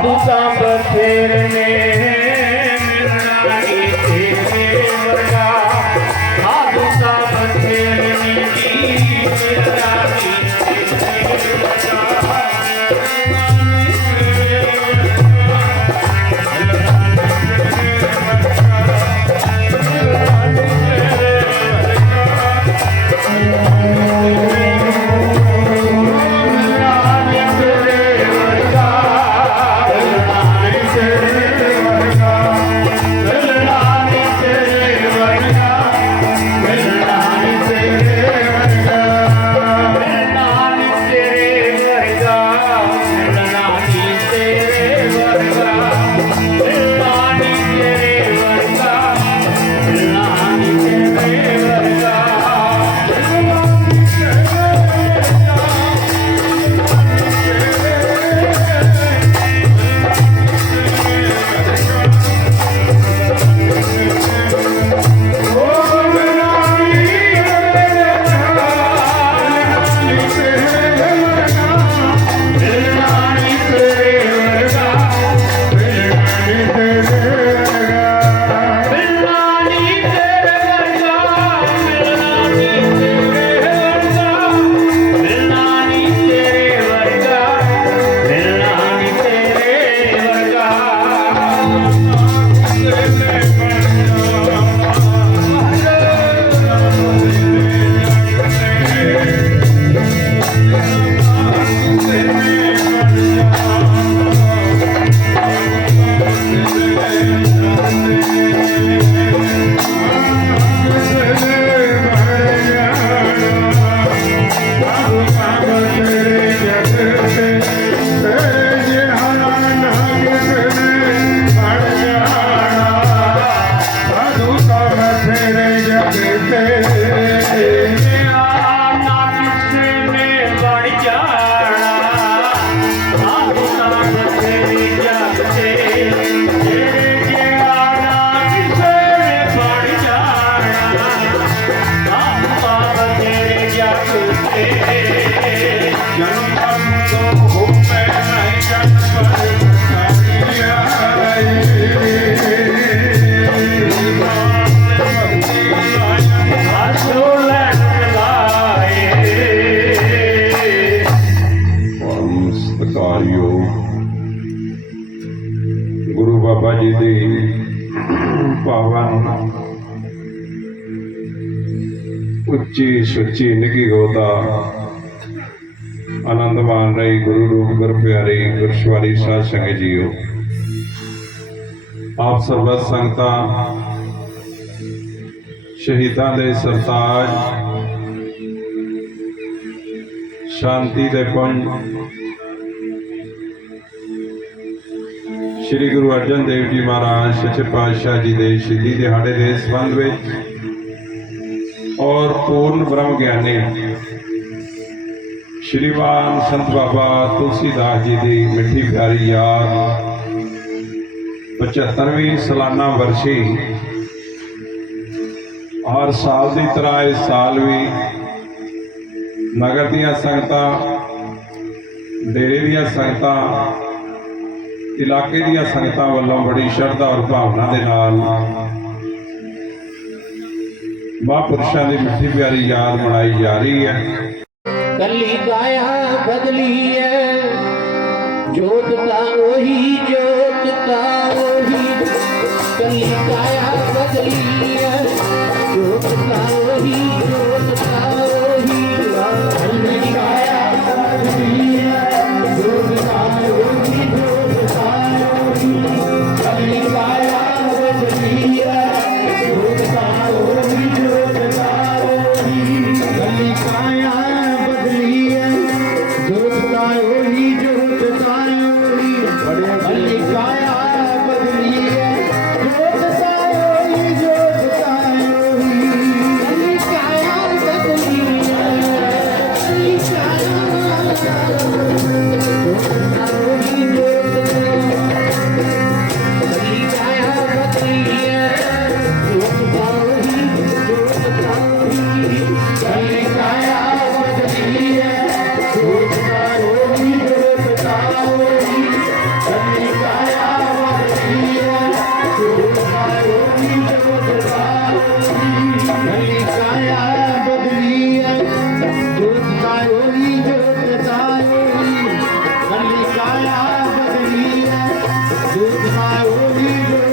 Unser Befehl ਜੀ ਦੀ ਪਾਵਨ ਉੱਚੀ ਸੁੱਚੀ ਨਿੱਘੀ ਗੋਦਾ ਆਨੰਦ ਰਹੀ ਗੁਰੂ ਰੂਪ, ਗੁਰ ਪਿਆਰੀ ਗੁਰਸ਼ਵਾਰੀ ਸਾਧ ਸੰਗਤ ਜੀਓ। ਆਪ ਸਰਬਤ ਸੰਗਤਾਂ, ਸ਼ਹੀਦਾਂ ਦੇ ਸਰਤਾਜ, ਸ਼ਾਂਤੀ ਦੇ ਪੁੰਜ ਸ੍ਰੀ ਗੁਰੂ ਅਰਜਨ ਦੇਵ ਜੀ ਮਹਾਰਾਜ, ਸੱਚੇ ਪਾਤਸ਼ਾਹ ਜੀ ਦੇ ਸ਼ਹੀਦੀ ਦਿਹਾੜੇ ਦੇ ਸੰਬੰਧ ਵਿੱਚ ਔਰ ਪੂਰਨ ਬ੍ਰਹਮ ਗਿਆਨੀ ਸ਼੍ਰੀਮਾਨ ਸੰਤ ਬਾਬਾ ਤੁਲਸੀਦਾਸ ਜੀ ਦੀ ਮਿੱਠੀ ਪਿਆਰੀ ਯਾਦ 75ਵੀਂ ਸਾਲਾਨਾ ਵਰਸ਼ੀ ਹਰ ਸਾਲ ਦੀ ਤਰ੍ਹਾਂ ਇਸ ਸਾਲ ਵੀ ਨਗਰ ਦੀਆਂ ਸੰਗਤਾਂ, ਡੇਰੇ ਦੀਆਂ ਸੰਗਤਾਂ ਇਲਾਕੇ ਦੀਆਂ ਸੰਗਤਾਂ ਵੱਲੋਂ ਬੜੀ ਸ਼ਰਧਾ ਔਰ ਭਾਵਨਾ ਦੇ ਨਾਲ ਮਹਾਂਪੁਰਸ਼ਾਂ ਦੀ ਮਿੱਠੀ ਪਿਆਰੀ ਯਾਦ ਮਨਾਈ ਜਾ ਰਹੀ ਹੈ। ਕੱਲੀ ਕਾਇਆ ਬਦਲੀ ਐ ਜੋਤ time. Florida.